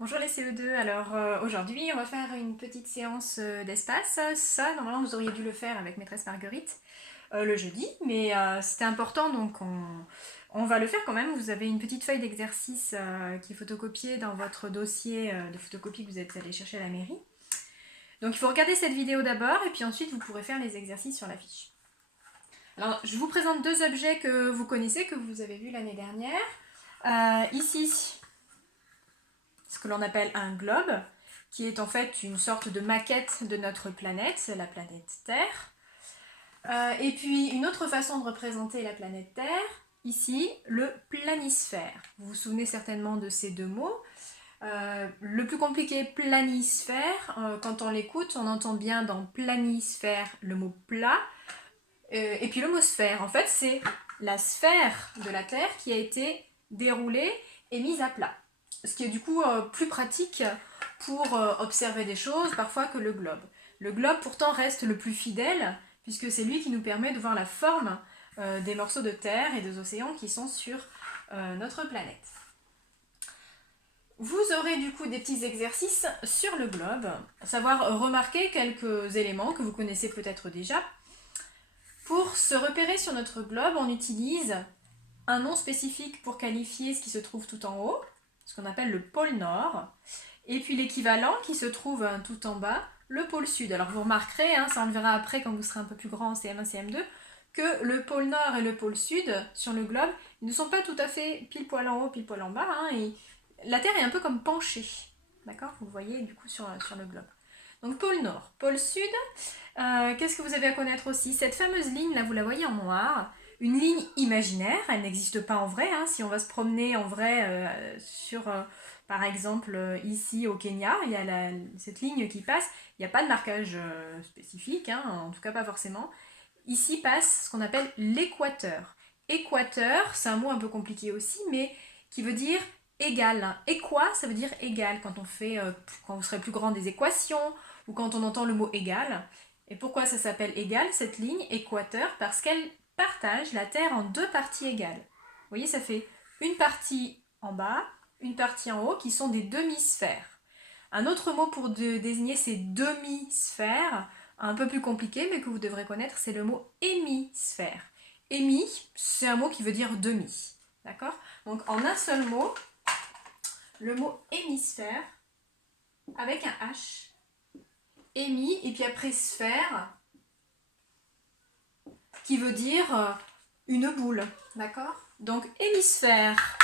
Bonjour les CE2, alors aujourd'hui on va faire une petite séance d'espace. Ça, normalement vous auriez dû le faire avec maîtresse Marguerite le jeudi, mais c'était important donc on va le faire quand même. Vous avez une petite feuille d'exercice qui est photocopiée dans votre dossier de photocopie que vous êtes allé chercher à la mairie. Donc il faut regarder cette vidéo d'abord et puis ensuite vous pourrez faire les exercices sur la fiche. Alors je vous présente deux objets que vous connaissez, que vous avez vus l'année dernière. Ici, ce que l'on appelle un globe, qui est en fait une sorte de maquette de notre planète, la planète Terre. Et puis une autre façon de représenter la planète Terre, ici, le planisphère. Vous vous souvenez certainement de ces deux mots. Le plus compliqué, planisphère, quand on l'écoute, on entend bien dans planisphère le mot plat, et puis le mot sphère. En fait, c'est la sphère de la Terre qui a été déroulée et mise à plat. Ce qui est du coup plus pratique pour observer des choses parfois que le globe. Le globe pourtant reste le plus fidèle puisque c'est lui qui nous permet de voir la forme des morceaux de terre et des océans qui sont sur notre planète. Vous aurez du coup des petits exercices sur le globe, à savoir remarquer quelques éléments que vous connaissez peut-être déjà. Pour se repérer sur notre globe, on utilise un nom spécifique pour qualifier ce qui se trouve tout en haut, ce qu'on appelle le pôle Nord, et puis l'équivalent qui se trouve tout en bas, le pôle Sud. Alors vous remarquerez, ça on le verra après quand vous serez un peu plus grand en CM1, CM2, que le pôle Nord et le pôle Sud sur le globe ils ne sont pas tout à fait pile poil en haut, pile poil en bas, et la Terre est un peu comme penchée, d'accord? Vous le voyez du coup sur le globe. Donc pôle Nord, pôle Sud, qu'est-ce que vous avez à connaître aussi? Cette fameuse ligne là, vous la voyez en noir, une ligne imaginaire, elle n'existe pas en vrai. Si on va se promener en vrai sur, par exemple, ici au Kenya, il y a cette ligne qui passe, il n'y a pas de marquage spécifique, en tout cas pas forcément. Ici passe ce qu'on appelle l'équateur. Équateur, c'est un mot un peu compliqué aussi, mais qui veut dire égal. Équa, ça veut dire égal quand on fait, quand vous serez plus grand, des équations, ou quand on entend le mot égal. Et pourquoi ça s'appelle égal, cette ligne, équateur? Parce qu'elle partage la Terre en deux parties égales. Vous voyez, ça fait une partie en bas, une partie en haut, qui sont des demi-sphères. Un autre mot pour désigner ces demi-sphères, un peu plus compliqué, mais que vous devrez connaître, c'est le mot hémisphère. Hémi, c'est un mot qui veut dire demi. D'accord? Donc en un seul mot, le mot hémisphère, avec un H, hémi, et puis après sphère, qui veut dire une boule. D'accord? Donc hémisphère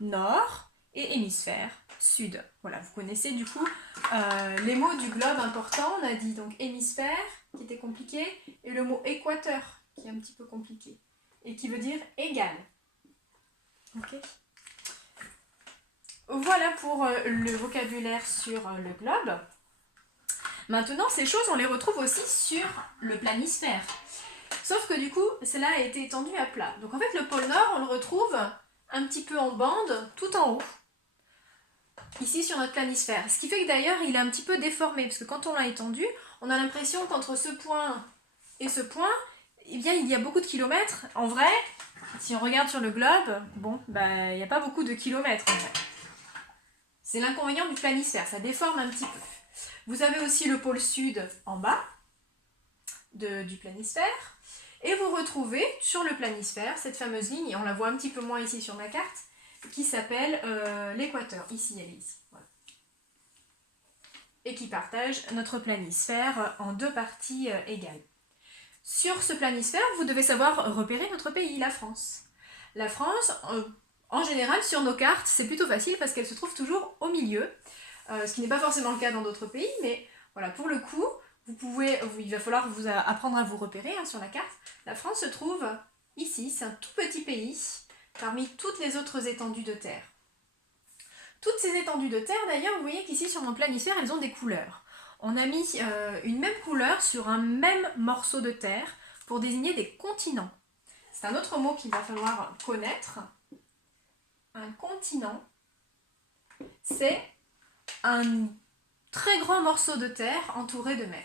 nord et hémisphère sud. Voilà, vous connaissez du coup les mots du globe importants. On a dit donc hémisphère, qui était compliqué, et le mot équateur, qui est un petit peu compliqué, et qui veut dire égal. Ok. Voilà pour le vocabulaire sur le globe. Maintenant, ces choses, on les retrouve aussi sur le planisphère. Sauf que du coup, cela a été étendu à plat. Donc en fait, le pôle Nord, on le retrouve un petit peu en bande, tout en haut, ici sur notre planisphère. Ce qui fait que d'ailleurs, il est un petit peu déformé, parce que quand on l'a étendu, on a l'impression qu'entre ce point et ce point, eh bien, il y a beaucoup de kilomètres. En vrai, si on regarde sur le globe, bon, il n'y a pas beaucoup de kilomètres en fait. C'est l'inconvénient du planisphère, ça déforme un petit peu. Vous avez aussi le pôle sud en bas du planisphère. Et vous retrouvez sur le planisphère cette fameuse ligne, et on la voit un petit peu moins ici sur ma carte, qui s'appelle l'équateur. Ici, elle est ici. Voilà. Et qui partage notre planisphère en deux parties égales. Sur ce planisphère, vous devez savoir repérer notre pays, la France. La France, en général, sur nos cartes, c'est plutôt facile parce qu'elle se trouve toujours au milieu, ce qui n'est pas forcément le cas dans d'autres pays, mais voilà, pour le coup, il va falloir vous apprendre à vous repérer sur la carte. La France se trouve ici, c'est un tout petit pays parmi toutes les autres étendues de terre. Toutes ces étendues de terre, d'ailleurs, vous voyez qu'ici sur mon planisphère, elles ont des couleurs. On a mis une même couleur sur un même morceau de terre pour désigner des continents. C'est un autre mot qu'il va falloir connaître. Un continent, c'est un très grand morceau de terre entouré de mer.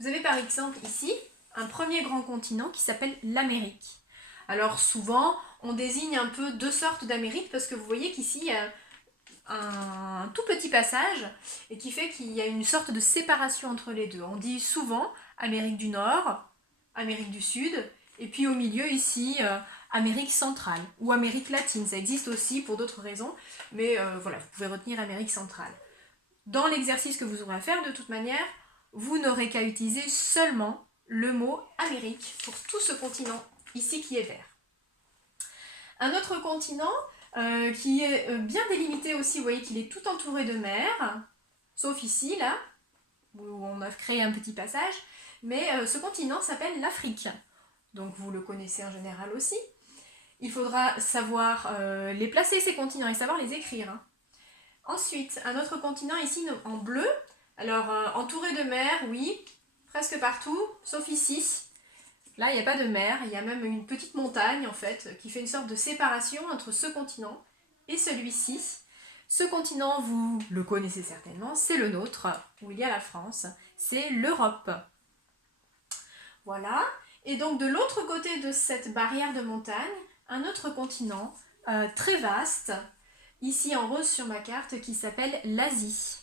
Vous avez par exemple ici un premier grand continent qui s'appelle l'Amérique. Alors souvent, on désigne un peu deux sortes d'Amérique parce que vous voyez qu'ici, un tout petit passage et qui fait qu'il y a une sorte de séparation entre les deux. On dit souvent Amérique du Nord, Amérique du Sud, et puis au milieu ici, Amérique centrale ou Amérique latine. Ça existe aussi pour d'autres raisons, mais voilà, vous pouvez retenir Amérique centrale. Dans l'exercice que vous aurez à faire, de toute manière, vous n'aurez qu'à utiliser seulement le mot Amérique pour tout ce continent ici qui est vert. Un autre continent qui est bien délimité aussi, vous voyez qu'il est tout entouré de mer, sauf ici, là, où on a créé un petit passage, mais ce continent s'appelle l'Afrique. Donc vous le connaissez en général aussi. Il faudra savoir les placer, ces continents, et savoir les écrire. Hein. Ensuite, un autre continent ici en bleu, alors entouré de mer, oui, presque partout, sauf ici. Là, il n'y a pas de mer, il y a même une petite montagne en fait, qui fait une sorte de séparation entre ce continent et celui-ci. Ce continent, vous le connaissez certainement, c'est le nôtre, où il y a la France, c'est l'Europe. Voilà, et donc de l'autre côté de cette barrière de montagne, un autre continent très vaste, ici en rose sur ma carte, qui s'appelle l'Asie.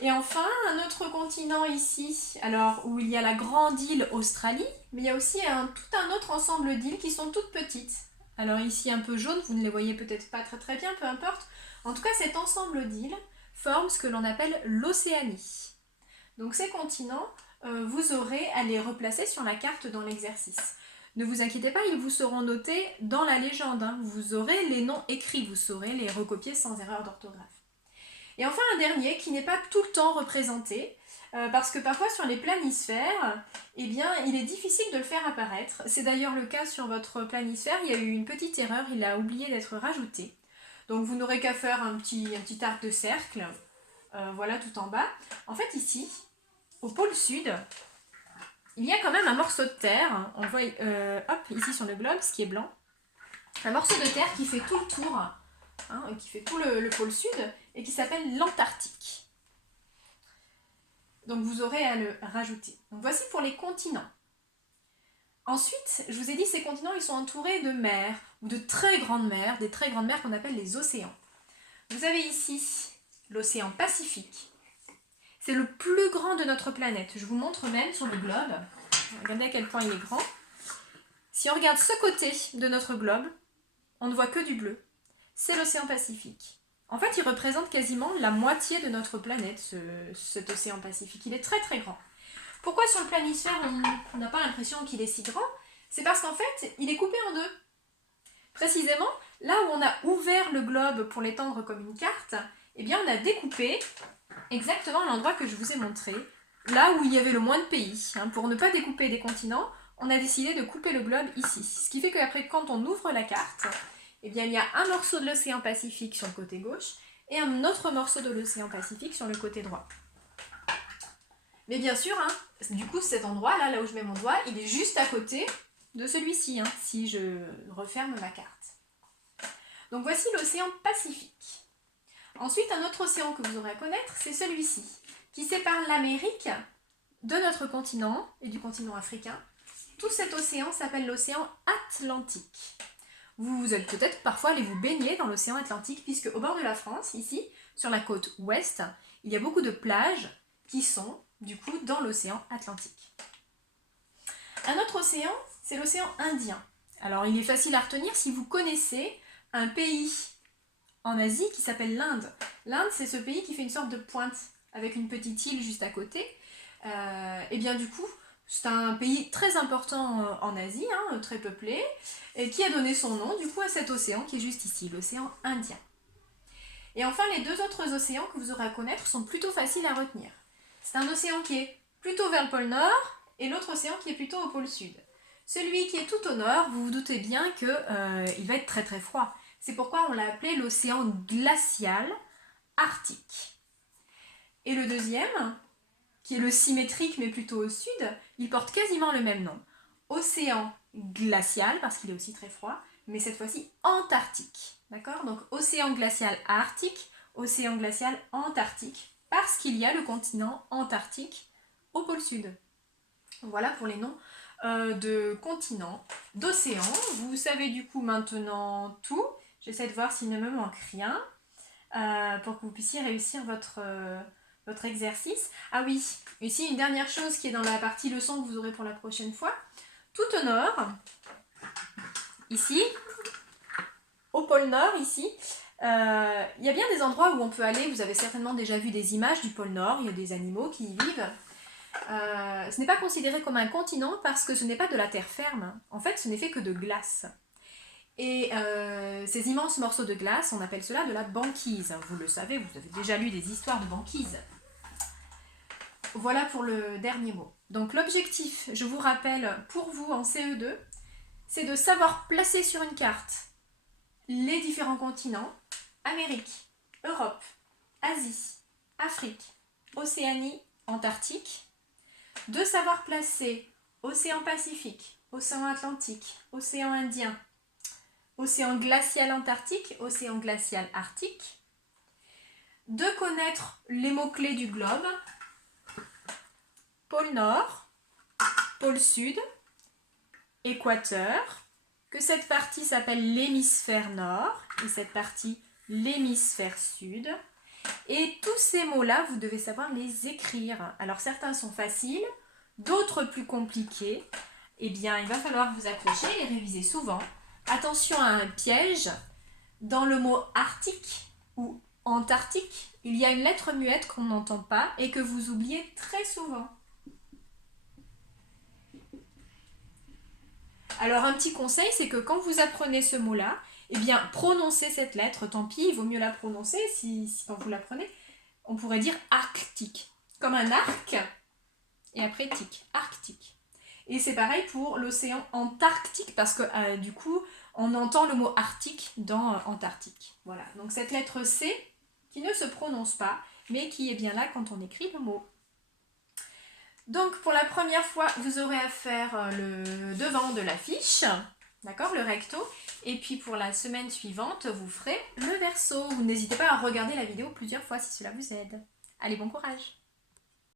Et enfin, un autre continent ici, alors où il y a la grande île Australie, mais il y a aussi tout un autre ensemble d'îles qui sont toutes petites. Alors ici un peu jaune, vous ne les voyez peut-être pas très bien, peu importe. En tout cas, cet ensemble d'îles forme ce que l'on appelle l'Océanie. Donc ces continents, vous aurez à les replacer sur la carte dans l'exercice. Ne vous inquiétez pas, ils vous seront notés dans la légende. Hein. Vous aurez les noms écrits, vous saurez les recopier sans erreur d'orthographe. Et enfin un dernier qui n'est pas tout le temps représenté, parce que parfois sur les planisphères, eh bien, il est difficile de le faire apparaître. C'est d'ailleurs le cas sur votre planisphère, il y a eu une petite erreur, il a oublié d'être rajouté. Donc vous n'aurez qu'à faire un petit arc de cercle, voilà tout en bas. En fait ici, au pôle sud, il y a quand même un morceau de terre, on voit hop, ici sur le globe, ce qui est blanc, un morceau de terre qui fait tout le tour, hein, qui fait tout le pôle sud, et qui s'appelle l'Antarctique. Donc vous aurez à le rajouter. Donc voici pour les continents. Ensuite, je vous ai dit, ces continents, ils sont entourés de mers, ou de très grandes mers, des très grandes mers qu'on appelle les océans. Vous avez ici l'océan Pacifique. C'est le plus grand de notre planète. Je vous montre même sur le globe. Regardez à quel point il est grand. Si on regarde ce côté de notre globe, on ne voit que du bleu. C'est l'océan Pacifique. En fait, il représente quasiment la moitié de notre planète, cet océan Pacifique. Il est très très grand. Pourquoi sur le planisphère, on n'a pas l'impression qu'il est si grand? C'est parce qu'en fait, il est coupé en deux. Précisément, là où on a ouvert le globe pour l'étendre comme une carte, eh bien on a découpé exactement l'endroit que je vous ai montré, là où il y avait le moins de pays. Pour ne pas découper des continents, on a décidé de couper le globe ici. Ce qui fait qu'après, quand on ouvre la carte, eh bien, il y a un morceau de l'océan Pacifique sur le côté gauche et un autre morceau de l'océan Pacifique sur le côté droit. Mais bien sûr, du coup, cet endroit-là, là où je mets mon doigt, il est juste à côté de celui-ci, si je referme ma carte. Donc voici l'océan Pacifique. Ensuite, un autre océan que vous aurez à connaître, c'est celui-ci, qui sépare l'Amérique de notre continent et du continent africain. Tout cet océan s'appelle l'océan Atlantique. Vous allez peut-être parfois aller vous baigner dans l'océan Atlantique, puisque au bord de la France, ici, sur la côte ouest, il y a beaucoup de plages qui sont, du coup, dans l'océan Atlantique. Un autre océan, c'est l'océan Indien. Alors, il est facile à retenir si vous connaissez un pays en Asie qui s'appelle l'Inde. L'Inde, c'est ce pays qui fait une sorte de pointe, avec une petite île juste à côté. Et bien du coup, c'est un pays très important en Asie, très peuplé, et qui a donné son nom du coup à cet océan qui est juste ici, l'océan Indien. Et enfin, les deux autres océans que vous aurez à connaître sont plutôt faciles à retenir. C'est un océan qui est plutôt vers le pôle Nord et l'autre océan qui est plutôt au pôle Sud. Celui qui est tout au nord, vous vous doutez bien qu'il va être très très froid. C'est pourquoi on l'a appelé l'océan glacial arctique. Et le deuxième, qui est le symétrique mais plutôt au sud, il porte quasiment le même nom. Océan glacial, parce qu'il est aussi très froid, mais cette fois-ci antarctique. D'accord? Donc océan glacial arctique, océan glacial antarctique, parce qu'il y a le continent antarctique au pôle sud. Voilà pour les noms de continents, d'océans. Vous savez du coup maintenant tout. J'essaie de voir s'il ne me manque rien pour que vous puissiez réussir votre exercice. Ah oui, ici une dernière chose qui est dans la partie leçon que vous aurez pour la prochaine fois. Tout au nord, ici, au pôle Nord, ici, il y a bien des endroits où on peut aller. Vous avez certainement déjà vu des images du pôle Nord, il y a des animaux qui y vivent. Ce n'est pas considéré comme un continent parce que ce n'est pas de la terre ferme. En fait, ce n'est fait que de glace. Et ces immenses morceaux de glace, on appelle cela de la banquise. Vous le savez, vous avez déjà lu des histoires de banquise. Voilà pour le dernier mot. Donc l'objectif, je vous rappelle, pour vous en CE2, c'est de savoir placer sur une carte les différents continents, Amérique, Europe, Asie, Afrique, Océanie, Antarctique, de savoir placer Océan Pacifique, Océan Atlantique, Océan Indien, Océan glacial Antarctique, Océan glacial Arctique, de connaître les mots-clés du globe, pôle Nord, pôle Sud, équateur, que cette partie s'appelle l'hémisphère Nord et cette partie l'hémisphère Sud. Et tous ces mots-là, vous devez savoir les écrire. Alors certains sont faciles, d'autres plus compliqués. Eh bien, il va falloir vous accrocher et les réviser souvent. Attention à un piège. Dans le mot Arctique ou Antarctique, il y a une lettre muette qu'on n'entend pas et que vous oubliez très souvent. Alors un petit conseil, c'est que quand vous apprenez ce mot-là, eh bien prononcez cette lettre, tant pis, il vaut mieux la prononcer si quand vous l'apprenez. On pourrait dire arctique, comme un arc, et après tic, arctique. Et c'est pareil pour l'océan Antarctique, parce que du coup, on entend le mot arctique dans Antarctique. Voilà, donc cette lettre C, qui ne se prononce pas, mais qui est bien là quand on écrit le mot. Donc pour la première fois, vous aurez à faire le devant de la fiche, d'accord, le recto. Et puis pour la semaine suivante, vous ferez le verso. Vous n'hésitez pas à regarder la vidéo plusieurs fois si cela vous aide. Allez, bon courage!